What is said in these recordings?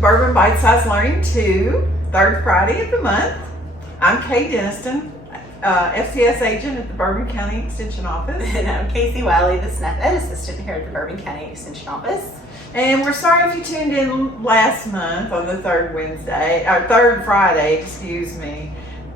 Bourbon Bite-Sized Learning 2, third Friday of the month. I'm Kay Denniston, FCS agent at the Bourbon County Extension Office. And I'm Kacy Wiley, the SNAP Ed assistant here at the Bourbon County Extension Office. And we're sorry if you tuned in last month on the third Friday, excuse me.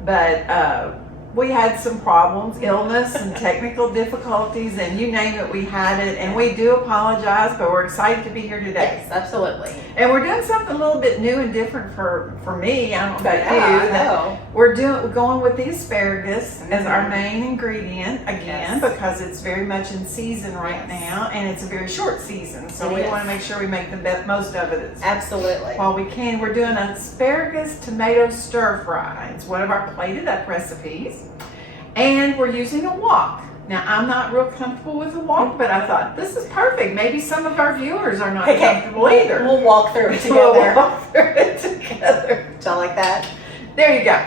But we had some problems, illness and technical difficulties, and you name it, we had it. And we do apologize, but we're excited to be here today. Yes, absolutely. And we're doing something a little bit new and different for me. I don't know about you. I know. We're going with the asparagus as our main ingredient again, because it's very much in season right now, and it's a very short season. So we want to make sure we make the most of it absolutely while we can. We're doing an asparagus tomato stir fry. It's one of our plated up recipes. And we're using a wok. Now, I'm not real comfortable with a wok, but I thought this is perfect. Maybe some of our viewers are not comfortable either. We'll walk through it together. We'll walk through it together. Do you like that? There you go.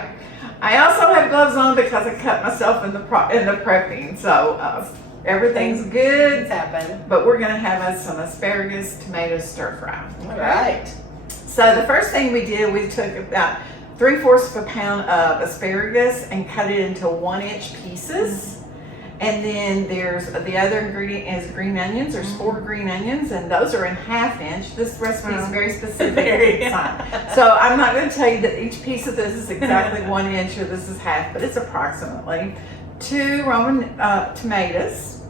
I also have gloves on because I cut myself in the prepping, so everything's good. It's happened. But we're going to have some asparagus tomato stir fry. All right. So the first thing we did, we took about 3/4 of a pound of asparagus and cut it into 1-inch pieces. And then there's the other ingredient is green onions. There's 4 green onions, and those are in 1/2 inch. This recipe is very specific. So I'm not going to tell you that each piece of this is exactly 1 inch or this is half, but it's approximately 2 Roman tomatoes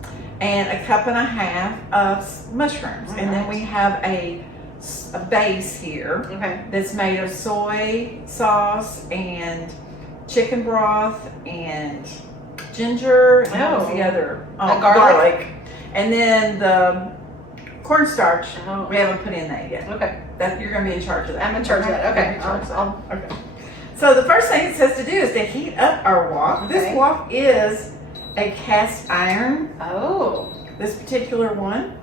and 1.5 cups of mushrooms. And then we have a base here that's made of soy sauce and chicken broth and ginger and what was the other? Garlic. And then the cornstarch, we haven't put in that yet. Okay. You're going to be in charge of that. I'm in charge of that. Okay. Okay. So the first thing it says to do is to heat up our wok. This wok is a cast iron. This particular one.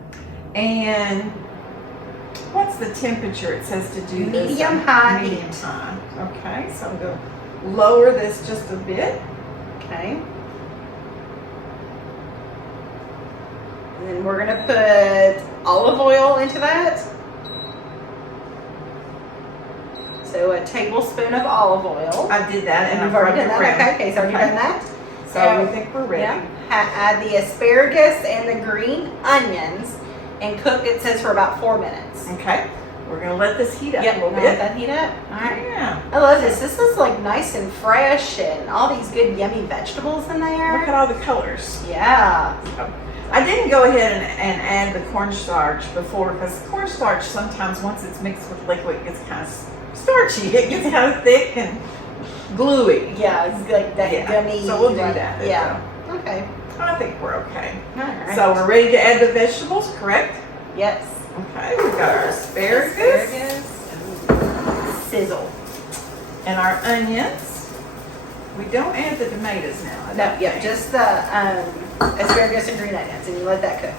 And what's the temperature it says to do this? Medium high. Medium high. Okay, so I'm going to lower this just a bit. Okay. And then we're going to put olive oil into that. So a tablespoon of olive oil. I did that, and I've already done that. Okay, so you've done that. So we think we're ready. Yeah. Add the asparagus and the green onions and cook, it says, for about 4 minutes. Okay. We're going to let this heat up a little bit. Let that heat up. All right. Yeah. I love this. This is like nice and fresh and all these good yummy vegetables in there. Look at all the colors. Yeah. I didn't go ahead and add the cornstarch before, because cornstarch sometimes, once it's mixed with liquid, it gets kind of starchy. It gets kind of thick and gluey. Yeah, it's like that gummy. So we'll do that. Yeah. Okay. I think we're okay. All right. So we're ready to add the vegetables, correct? Yes. Okay, we've got our asparagus. Sizzle. And our onions. We don't add the tomatoes now. No, yeah, just the asparagus and green onions, and you let that cook.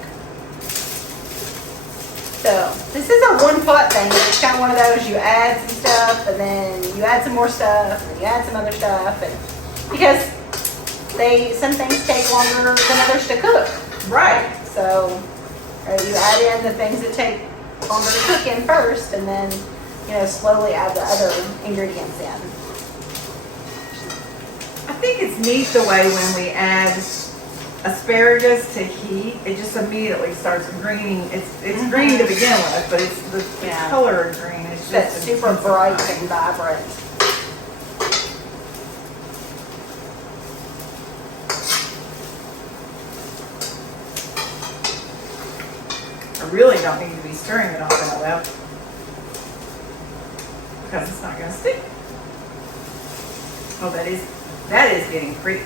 So this is a one-pot thing. It's kind of one of those, you add some stuff, and then you add some more stuff, and you add some other stuff, and because some things take longer than others to cook. Right. So you add in the things that take longer to cook in first, and then slowly add the other ingredients in. I think it's neat the way when we add asparagus to heat, it just immediately starts greening. It's green to begin with, but it's the color of green. It's just super bright and vibrant. I really don't need to be stirring it all that well, because it's not going to stick. Oh, that is getting pretty.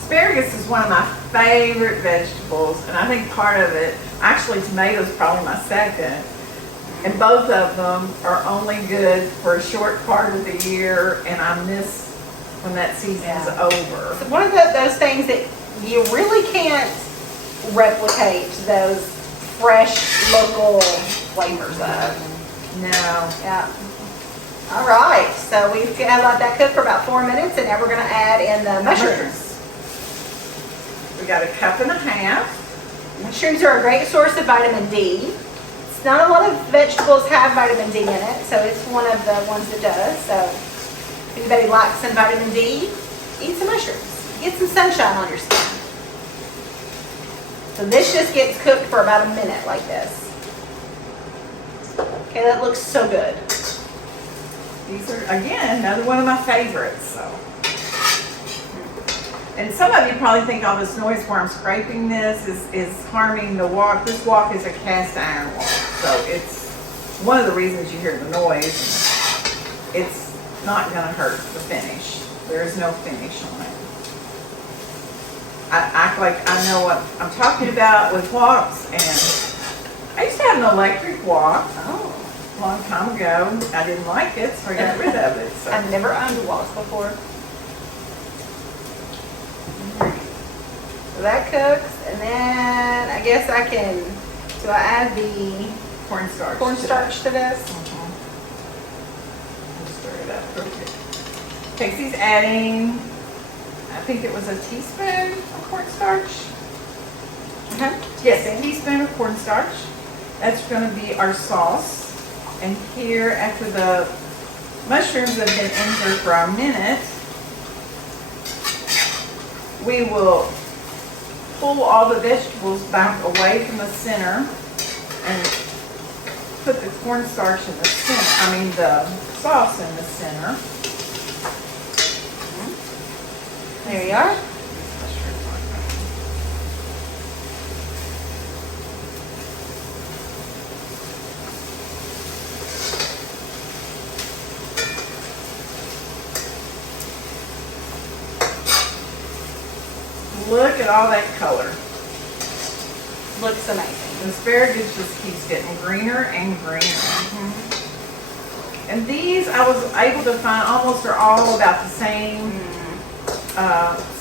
Asparagus is one of my favorite vegetables, and I think part of it, actually tomatoes probably my second, and both of them are only good for a short part of the year, and I miss when that season's over. It's one of those things that you really can't replicate those fresh local flavors of. No. Yeah. All right, so we've let that cook for about 4 minutes, and now we're going to add in the mushrooms. We got 1.5 cups. Mushrooms are a great source of vitamin D. not a lot of vegetables have vitamin D in it, so it's one of the ones that does. So if anybody likes some vitamin D, eat some mushrooms. Get some sunshine on your skin. So this just gets cooked for about a minute like this. Okay, that looks so good. These are, again, another one of my favorites, so. And some of you probably think all this noise where I'm scraping this is harming the wok. This wok is a cast iron wok, so it's one of the reasons you hear the noise. It's not gonna hurt the finish. There is no finish on it. I act like I know what I'm talking about with woks, and I used to have an electric wok. Oh. A long time ago. I didn't like it, so I got rid of it. So. I've never owned a wok before. So that cooks, and then I guess I can, do I add the cornstarch to this? Stir it up real quick. Kacy's adding, I think it was a teaspoon of cornstarch. Yes, a teaspoon of cornstarch. That's going to be our sauce. And here, after the mushrooms have been in here for a minute, we will pull all the vegetables back away from the center and put the cornstarch in the center, I mean the sauce in the center. There you are. Look at all that color. Looks amazing. The asparagus just keeps getting greener and greener. And these I was able to find almost are all about the same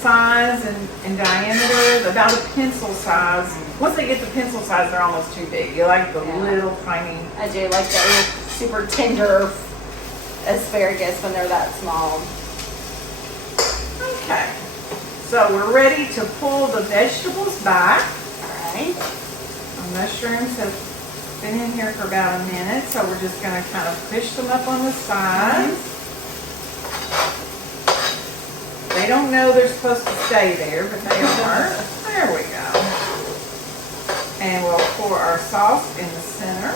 size and diameter, about a pencil size. Once they get the pencil size, they're almost too big. You like the little tiny. I do like the little super tender asparagus when they're that small. Okay. So we're ready to pull the vegetables back. All right. Our mushrooms have been in here for about a minute, so we're just going to kind of fish them up on the sides. They don't know they're supposed to stay there, but they are. There we go. And we'll pour our sauce in the center.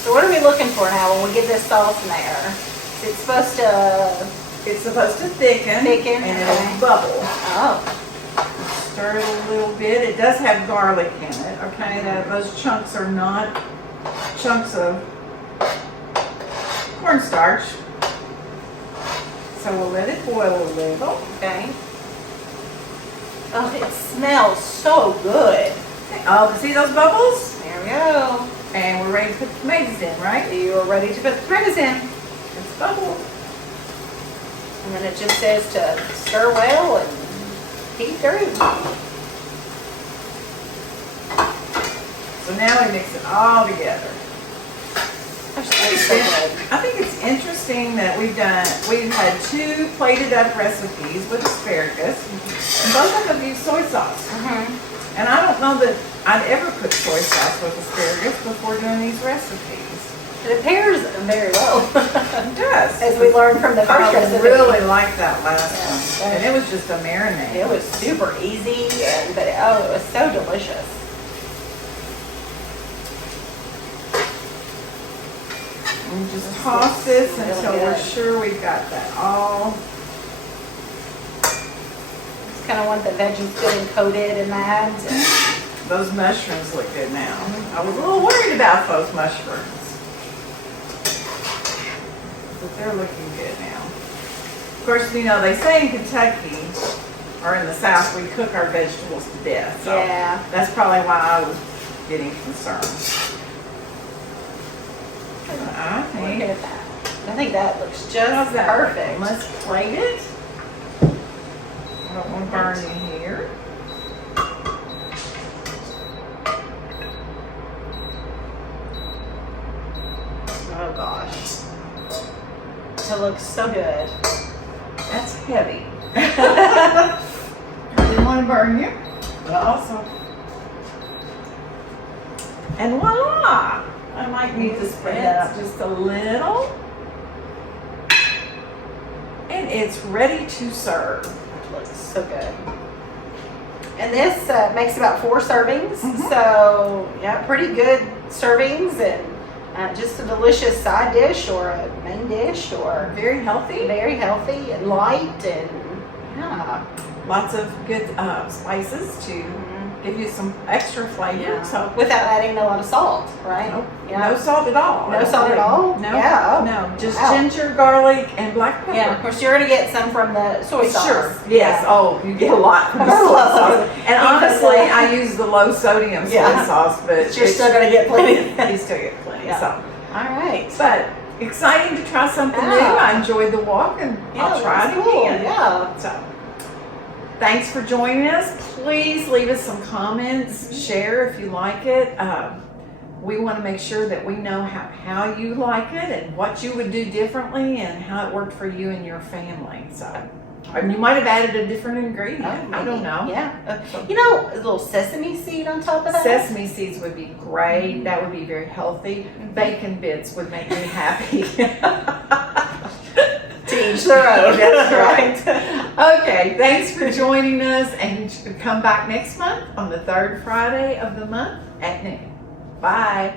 So what are we looking for now when we get this sauce in there? It's supposed to thicken and it'll bubble. Oh. Stir it a little bit. It does have garlic in it, okay? Those chunks are not chunks of cornstarch. So we'll let it boil a little. Okay. Oh, it smells so good. Oh, see those bubbles? There we go. And we're ready to put the tomatoes in, right? You are ready to put the tomatoes in. It's bubbled. And then it just says to stir well and heat through. So now we mix it all together. I think it's interesting that we've had 2 plated up recipes with asparagus, and both of them use soy sauce. And I don't know that I'd ever put soy sauce with asparagus before doing these recipes. It pairs very well. It does. As we learned from the first I recipe. really like that last one. And it was just a marinade. It was super easy, but it was so delicious. And just toss this until we're sure we've got that all. Just kind of want the veggies good and coated in that. Those mushrooms look good now. I was a little worried about those mushrooms, but they're looking good now. Of course, you know, they say in Kentucky or in the South we cook our vegetables to death. So Yeah. that's probably why I was getting concerned. Look at that. I think that looks just that perfect. Let's plate it. I don't want to burn you here. Oh gosh. It looks so good. That's heavy. I didn't want to burn you, but also. And voila! I might need to spread that up just a little. And it's ready to serve. It looks so good. And this makes about 4 servings. Mhm. So, yeah, pretty good servings, and just a delicious side dish or a main dish, or Very healthy. very healthy and light, and yeah. Lots of good spices to give you some extra flavor. Yeah. So Without adding a lot of salt, right? Nope. Yeah. No salt at all. No salt at all? No. Yeah. Oh. No. Just Wow. ginger, garlic, and black pepper. Yeah, of course, you're going to get some from the soy sauce. Sure. Yes. Yeah. Oh, you get a lot from the I soy love sauce. it. And Even honestly, though- I use the low sodium soy Yeah. sauce, but But you're still going to get plenty. you still get plenty. Yeah. So, All right. but exciting to try something Yeah. new. I enjoyed the walk, and I'll try it that's cool. again. Yeah. So, thanks for joining us. Please leave us some comments. Share if you like it. We want to make sure that we know how you like it and what you would do differently and how it worked for you and your family. So, and you might have added a different ingredient. I don't know. Yeah. You know, a little sesame seed on top of that. Sesame seeds would be great. That would be very healthy. Bacon bits would make me happy. To each their own. That's right. Okay, thanks for joining us, and come back next month on the 3rd Friday of the month at noon. Bye.